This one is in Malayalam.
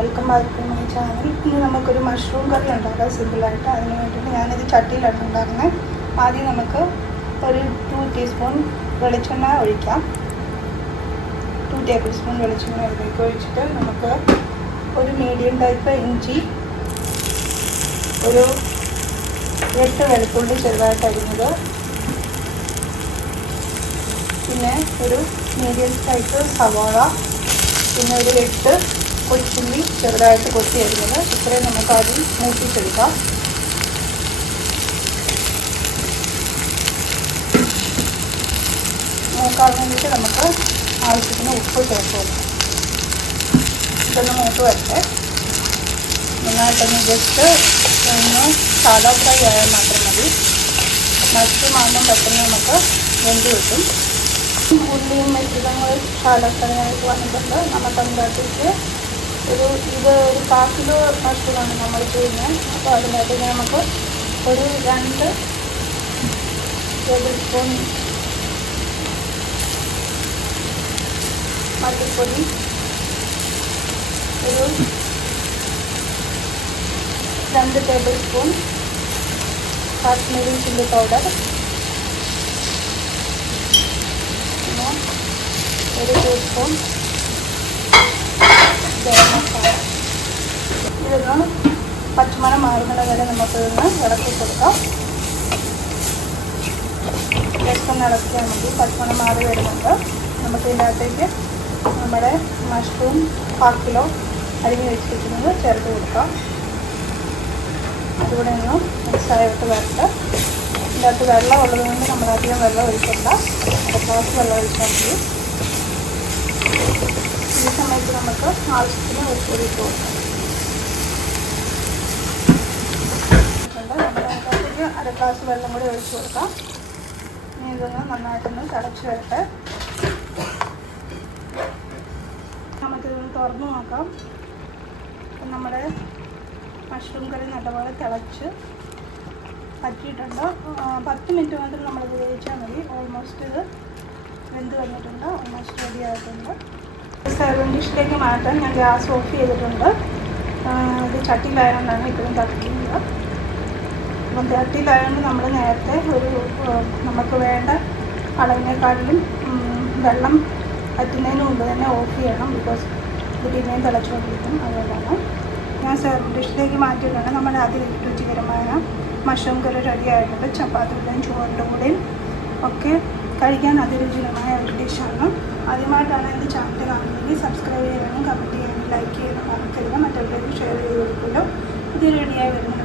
Welcome back to my channel. ഇനി നമുക്കൊരു മഷ്റൂം കറി ഉണ്ടാക്കാം സിമ്പിളായിട്ട്. അതിന് വേണ്ടിയിട്ട് ഞാനിത് ചട്ടിയിലാണ് ഉണ്ടാക്കുന്നത്. ആദ്യം നമുക്ക് ഒരു 2 ടീസ്പൂൺ വെളിച്ചെണ്ണ ഒഴിക്കാം. 2 ടേബിൾ സ്പൂൺ വെളിച്ചെണ്ണ അതിലേക്ക് ഒഴിച്ചിട്ട് നമുക്ക് ഒരു മീഡിയം ടൈപ്പ് ഇഞ്ചി, ഒരു 8 വെളുത്തുള്ളി ചെറുതായിട്ട് അരിഞ്ഞത്, പിന്നെ ഒരു മീഡിയം ടൈപ്പ് സവാള, പിന്നെ ഒരു 8 കൊച്ചുള്ളി ചെറുതായിട്ട് കൊത്തി അരിഞ്ഞത്. ഇത്രയും നമുക്ക് ആദ്യം മൂപ്പിച്ചെടുക്കാം. മൂക്കാൻ വേണ്ടിയിട്ട് നമുക്ക് ആവശ്യത്തിന് ഉപ്പ് ചേർത്ത് കൊടുക്കാം. ഇതൊന്ന് മൂത്ത് വരട്ടെ. നന്നായിട്ടൊന്ന് ജസ്റ്റ് ഒന്ന് സാധാ ഫ്രൈ ആയാൽ മാത്രം മതി. മഷ്റൂം ആകുമ്പം പെട്ടെന്ന് നമുക്ക് വെന്ത് കിട്ടും. ഉള്ളിയും വെച്ചിട്ടും സാധാ ഫ്രൈ ആയിട്ട് വന്നിട്ടുണ്ട്. നമുക്കതിനകത്തേക്ക് ഒരു 1/4 കിലോ മഷ്റൂമാണ് നമ്മൾ ചെയ്യുന്നത്. അപ്പോൾ അതിനകത്തേക്ക് നമുക്ക് ഒരു 2 ടേബിൾ സ്പൂൺ മല്ലിപ്പൊടി, ഒരു 2 table spoon Kashmiri chilli powder, പിന്നെ ഒരു ടീസ്പൂൺ ഗരം മസാല. ഇതൊന്ന് പച്ചമണം മാറുന്നത് വരെ നമുക്കിതൊന്ന് ഇളക്കി കൊടുക്കാം. ജസ്റ്റ് ഒന്ന് ഇളക്കിയാൽ മതി. പച്ചമണം മാറി വരുന്നുണ്ട്. നമുക്ക് ഇതിനകത്തേക്ക് നമ്മുടെ മഷ്റൂം 1/2 കിലോ അരിഞ്ഞ് വെച്ചിരിക്കുന്നത് ചേർത്ത് കൊടുക്കാം. അതുകൂടെ ഒന്ന് മിക്സായിട്ട് വരട്ടെ. ഇതിനകത്ത് വെള്ളം ഉള്ളതുകൊണ്ട് നമ്മളധികം വെള്ളം ഒഴിക്കണ്ട. 1 ഗ്ലാസ് വെള്ളം ഒഴിച്ചാൽ മതി. ഈ സമയത്ത് നമുക്ക് ആവശ്യത്തിന് ഉപ്പ് ഇട്ട് കൊടുക്കാം. അതിനകത്തേക്ക് 1/2 ഗ്ലാസ് വെള്ളം കൂടി ഒഴിച്ച് കൊടുക്കാം. ഇനി ഇതൊന്ന് നന്നായിട്ടൊന്ന് തിളച്ച് വരട്ടെ. നമുക്കിതൊന്ന് തുറന്ന് നോക്കാം. നമ്മുടെ മഷ്റൂം കറി നല്ലപോലെ തിളച്ച് പറ്റിയിട്ടുണ്ട്. 10 മിനിറ്റ് മാത്രം നമ്മൾ ഉപയോഗിച്ചാൽ മതി. ഓൾമോസ്റ്റ് ഇത് വെന്ത് വന്നിട്ടുണ്ട്. ഓൾമോസ്റ്റ് റെഡി ആയിട്ടുണ്ട്. സെർവിങ് ഡിഷിലേക്ക് മാറ്റാൻ ഞാൻ ഗ്യാസ് ഓഫ് ചെയ്തിട്ടുണ്ട്. ഇത് ചട്ടിയിലായതുകൊണ്ടാണ് ഇപ്പോഴും തിളയ്ക്കുന്നത്. അപ്പം ചട്ടിയിലായതുകൊണ്ട് നമ്മൾ നേരത്തെ നമുക്ക് വേണ്ട അളവിനെക്കാട്ടിലും വെള്ളം പറ്റുന്നതിന് മുമ്പ് തന്നെ ഓഫ് ചെയ്യണം. ബിക്കോസ് ഇത് പിന്നെയും തിളച്ചുകൊണ്ടിരിക്കും. അതുകൊണ്ടാണ് ഞാൻ സെർവിങ് ഡിഷിലേക്ക് മാറ്റിയിട്ടുണ്ട്. നമ്മുടെ അതിരുചികരമായ മഷ്റൂം കറി റെഡി ആയിട്ടുണ്ട്. ചപ്പാത്തിയുടെയും ചോറിൻ്റെ കൂടെയും ഒക്കെ കഴിക്കാൻ അതിരുചികരമായ ഒരു ഡിഷാണ്. ആദ്യമായിട്ടാണ് എൻ്റെ ചാനൽ കാണുന്നതെങ്കിൽ സബ്സ്ക്രൈബ് ചെയ്യാനും കമൻറ്റ് ചെയ്യാനും ലൈക്ക് ചെയ്യാനും മറക്കരുത്. മറ്റുള്ളവർക്ക് ഷെയർ ചെയ്ത് കൊടുക്കുമല്ലോ. ഇത് റെഡിയായി വരുന്നത്